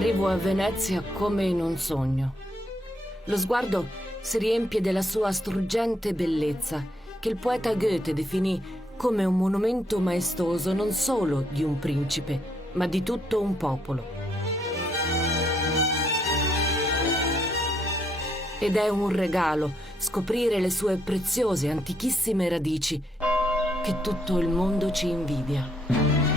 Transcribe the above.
Arrivo a Venezia come in un sogno. Lo sguardo si riempie della sua struggente bellezza, che il poeta Goethe definì come un monumento maestoso non solo di un principe, ma di tutto un popolo. Ed è un regalo scoprire le sue preziose, antichissime radici che tutto il mondo ci invidia.